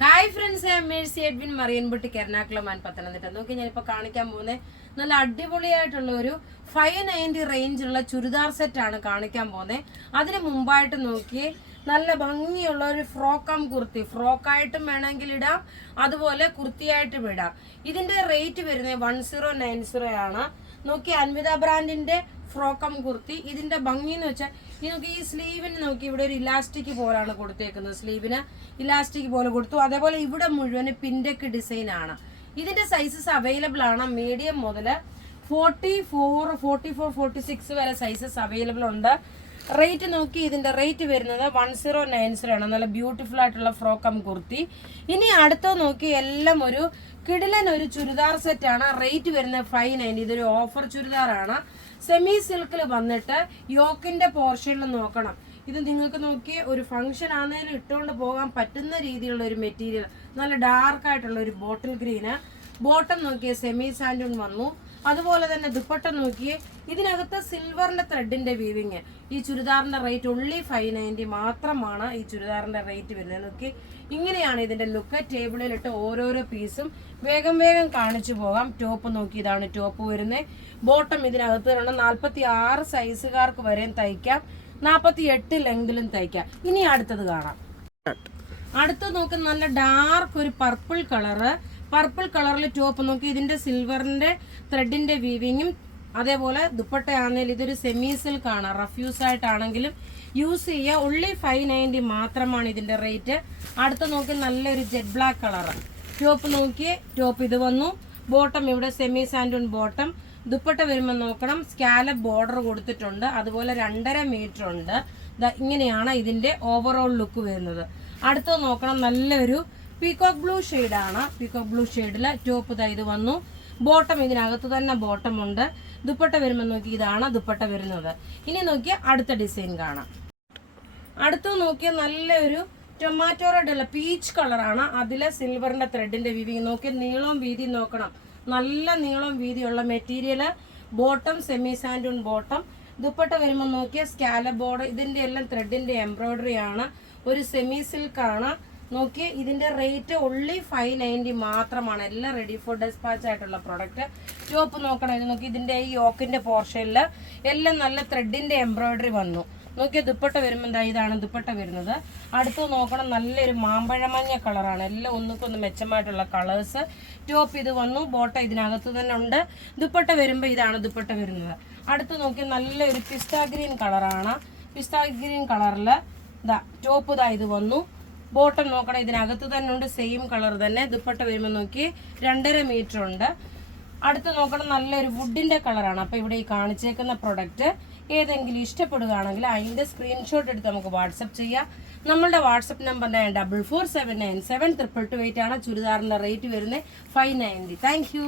Hi friends, Mercy Edwin മറിയൻപുട്ടിക്ക് എറണാകുളം പത്തനംതിട്ട. നോക്കി ഞാനിപ്പോൾ കാണിക്കാൻ പോകുന്നത് നല്ല അടിപൊളിയായിട്ടുള്ള ഒരു 590 റേഞ്ചുള്ള ചുരിദാർ സെറ്റാണ് കാണിക്കാൻ പോകുന്നത്. അതിന് മുമ്പായിട്ട് നോക്കിയേ, നല്ല ഭംഗിയുള്ള ഒരു ഫ്രോക്കം കുർത്തി, ഫ്രോക്കായിട്ടും വേണമെങ്കിൽ ഇടാം, അതുപോലെ കുർത്തിയായിട്ടും ഇടാം. ഇതിന്റെ റേറ്റ് വരുന്നത് 1090 ആണ്. നോക്കി, അൻവിത ബ്രാൻഡിന്റെ ഫ്രോക്കം കുർത്തി. ഇതിന്റെ ഭംഗി എന്ന് വെച്ചാൽ നോക്കി, ഈ സ്ലീവിന് നോക്കി ഇവിടെ ഒരു ഇലാസ്റ്റിക് പോലാണ് കൊടുത്തേക്കുന്നത്. സ്ലീവിന് ഇലാസ്റ്റിക് പോലെ കൊടുത്തു. അതേപോലെ ഇവിടെ മുഴുവൻ പിൻഡക്ക് ഡിസൈൻ ആണ്. ഇതിന്റെ സൈസസ് അവൈലബിൾ ആണ്. മീഡിയം മുതൽ 44, 44, 46 വരെ സൈസസ് അവൈലബിൾ ഉണ്ട്. റേറ്റ് നോക്കി, ഇതിന്റെ റേറ്റ് വരുന്നത് 1090 ആണ്. നല്ല ബ്യൂട്ടിഫുൾ ആയിട്ടുള്ള ഫ്രോക്കം കുർത്തി. ഇനി അടുത്ത നോക്കി, എല്ലാം ഒരു കിടിലൻ ഒരു ചുരിദാർ സെറ്റ് ആണ്. റേറ്റ് വരുന്നത് 590. ഇതൊരു ഓഫർ ചുരിദാറാണ്. സെമി സിൽക്കിൽ വന്നിട്ട് യോക്കിന്റെ പോർഷനിൽ നോക്കണം. ഇത് നിങ്ങൾക്ക് നോക്കി ഒരു ഫംഗ്ഷൻ ആണെങ്കിലും ഇട്ടുകൊണ്ട് പോകാൻ പറ്റുന്ന രീതിയിലുള്ള ഒരു മെറ്റീരിയൽ. നല്ല ഡാർക്ക് ആയിട്ടുള്ള ഒരു ബോട്ടിൽ ഗ്രീന്. ബോട്ടം നോക്കിയ സെമി സാൻഡൂൺ വന്നു. അതുപോലെ തന്നെ ദുപ്പട്ട നോക്കിയേ, ഇതിനകത്ത് സിൽവറിന്റെ ത്രെഡിന്റെ വീവിങ്. ഈ ചുരിദാറിന്റെ റേറ്റ് ഒൺലി 590 മാത്രമാണ് ഈ ചുരിദാറിന്റെ റേറ്റ് വരുന്നത്. നോക്കി, ഇങ്ങനെയാണ് ഇതിന്റെ ലുക്ക്. ടേബിളിലിട്ട് ഓരോരോ പീസും വേഗം വേഗം കാണിച്ചു പോകാം. ടോപ്പ് നോക്കി, ഇതാണ് ടോപ്പ് വരുന്നത്. ബോട്ടം ഇതിനകത്ത് 46 സൈസുകാർക്ക് വരെയും തയ്ക്കാം, 48 ലെങ്തിലും തയ്ക്കാം. ഇനി അടുത്തത് കാണാം. അടുത്ത് നോക്കി, നല്ല ഡാർക്ക് ഒരു പർപ്പിൾ കളറ്. പർപ്പിൾ കളറിൽ ടോപ്പ് നോക്കി, ഇതിന്റെ സിൽവറിന്റെ ത്രെഡിന്റെ വീവിങ്ങും. അതേപോലെ ദുപ്പട്ടയാണെങ്കിലും ഇതൊരു സെമി സിൽക്ക് ആണ്. റഫ്യൂസ് ആയിട്ടാണെങ്കിലും യൂസ് ചെയ്യുക. ഒൺലി 590 മാത്രമാണ് ഇതിന്റെ റേറ്റ്. അടുത്ത് നോക്കി, നല്ലൊരു ജെറ്റ് ബ്ലാക്ക് കളറ് ടോപ്പ് നോക്കിയേ. ടോപ്പ് ഇത് വന്നു. ബോട്ടം ഇവിടെ സെമി സാൻഡൂൺ ബോട്ടം. ദുപ്പട്ട വരുമ്പോൾ നോക്കണം, സ്കാലപ്പ് ബോർഡർ കൊടുത്തിട്ടുണ്ട്. അതുപോലെ 2.5 മീറ്റർ ഉണ്ട്. ഇങ്ങനെയാണ് ഇതിന്റെ ഓവറോൾ ലുക്ക് വരുന്നത്. അടുത്തത് നോക്കണം, നല്ലൊരു പീകോക്ക് ബ്ലൂ ഷെയ്ഡാണ്. പീകോക്ക് ബ്ലൂ ഷെയ്ഡില് ടോപ്പ് ഇത് വന്നു. ബോട്ടം ഇതിനകത്ത് തന്നെ ബോട്ടം ഉണ്ട്. ദുപ്പട്ട വരുമ്പോൾ നോക്കി, ഇതാണ് ദുപ്പട്ട വരുന്നത്. ഇനി നോക്കിയ അടുത്ത ഡിസൈൻ കാണാം. അടുത്ത് നോക്കിയ നല്ലൊരു ടൊമാറ്റോ റെഡ് അല്ല, പീച്ച് കളറാണ്. അതിലെ സിൽവറിന്റെ ത്രെഡിന്റെ വീതി നോക്കി, നീളവും വീതി നോക്കണം. നല്ല നീളവും വീതിയുള്ള മെറ്റീരിയല്. ബോട്ടം സെമി സാൻഡൂൺ ബോട്ടം. ദുപ്പട്ട വരുമ്പോൾ നോക്കിയ സ്കാലപ്പ് ബോർഡർ. ഇതിന്റെ എല്ലാം ത്രെഡിന്റെ എംബ്രോയിഡറി ആണ്. ഒരു സെമി സിൽക്ക് ആണ്. നോക്കിയേ, ഇതിന്റെ റേറ്റ് ഒൺലി 590 മാത്രമാണ്. എല്ലാം റെഡി ഫോർ ഡെസ്പാച്ച് ആയിട്ടുള്ള പ്രൊഡക്റ്റ്. ടോപ്പ് നോക്കണം. ഇത് നോക്കി, ഇതിന്റെ ഈ യോക്കിന്റെ പോർഷനിൽ എല്ലാം നല്ല ത്രെഡിന്റെ എംബ്രോയിഡറി വന്നു. നോക്കിയ ദുപ്പട്ട വരുമ്പോൾ ഇതാണ് ദുപ്പട്ട വരുന്നത്. അടുത്ത് നോക്കണം, നല്ലൊരു മാമ്പഴമഞ്ഞ കളറാണ്. എല്ലാം ഒന്നുക്കൊന്ന് മെച്ചമായിട്ടുള്ള കളേഴ്സ്. ടോപ്പ് ഇത് വന്നു. ബോട്ട ഇതിനകത്ത് തന്നെ ഉണ്ട്. ദുപ്പട്ട വരുമ്പോൾ ഇതാണ് ദുപ്പട്ട വരുന്നത്. അടുത്ത് നോക്കി, നല്ലൊരു പിസ്ത ഗ്രീൻ കളറാണ്. പിസ്ത ഗ്രീൻ കളറിൽ ടോപ്പ് ഇത് വന്നു. ബോട്ടം നോക്കണം, ഇതിനകത്ത് തന്നെ ഉണ്ട്. സെയിം കളർ തന്നെ. ദുപ്പട്ട വരുമ്പോൾ നോക്കി 2.5 മീറ്റർ ഉണ്ട്. അടുത്ത് നോക്കണം, നല്ലൊരു വുഡിന്റെ കളറാണ്. അപ്പൊ ഇവിടെ ഈ കാണിച്ചേക്കുന്ന പ്രൊഡക്റ്റ് ഏതെങ്കിലും ഇഷ്ടപ്പെടുകയാണെങ്കിൽ അതിന്റെ സ്ക്രീൻഷോട്ട് എടുത്ത് നമുക്ക് വാട്സപ്പ് ചെയ്യാം. നമ്മളുടെ വാട്സപ്പ് നമ്പർ 9447972228 ആണ്. ചുരിദാറിന്റെ റേറ്റ് വരുന്നത് 590. Thank you.